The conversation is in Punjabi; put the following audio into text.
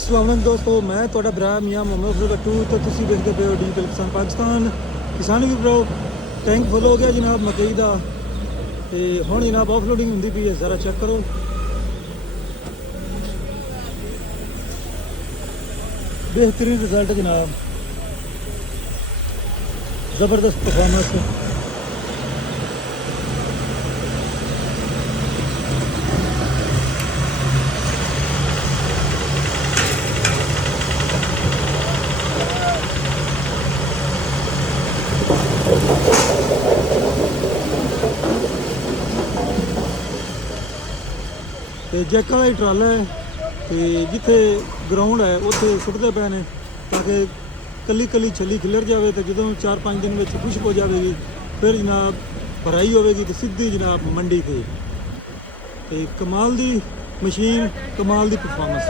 अस्सलाम वालेकुम दोस्तों, मैं ਤੁਹਾਡਾ ਭਰਾ ਮੀਆਂ ਮੁਹੰਮਦ ਫਜ਼ਲ ਬੱਟੂ ਤੇ ਤੁਸੀਂ ਵੇਖਦੇ ਪਏ ਹੋ ਡਿਜੀਟਲ ਕਿਸਾਨ ਪਾਕਿਸਤਾਨ। ਕਿਸਾਨ ਵੀ ਬ్రో ਟੈਂਕ ਫੁੱਲ ਹੋ ਗਿਆ ਜਨਾਬ ਮਕਈ ਦਾ ਤੇ ਹੁਣ ਜਨਾਬ ਆਫਲੋਡਿੰਗ ਹੁੰਦੀ ਪਈ ਹੈ, ਜ਼ਰਾ ਚੈੱਕ ਕਰੋ। बेहतरीन रिजल्ट जनाब, ज़बरदस्त परफॉर्मेंस। ਤੇ ਜੈਕਾਂ ਦਾ ਹੀ ਟਰਾਲਾ ਹੈ ਤੇ ਜਿੱਥੇ ਗਰਾਊਂਡ ਹੈ ਉੱਥੇ ਸੁੱਟਦੇ ਪਏ ਨੇ ਤਾਂ ਕਿ ਕੱਲੀ ਕੱਲੀ ਛੱਲੀ ਖਿਲਰ ਜਾਵੇ ਤੇ ਜਦੋਂ 4-5 ਦਿਨ ਵਿੱਚ ਖੁਸ਼ਕ ਹੋ ਜਾਵੇਗੀ ਫਿਰ ਜਨਾਬ ਭਰਾਈ ਹੋਵੇਗੀ ਤੇ ਸਿੱਧੀ ਜਨਾਬ ਮੰਡੀ ਤੇ ਕਮਾਲ ਦੀ ਮਸ਼ੀਨ, ਕਮਾਲ ਦੀ ਪਰਫਾਰਮੈਂਸ।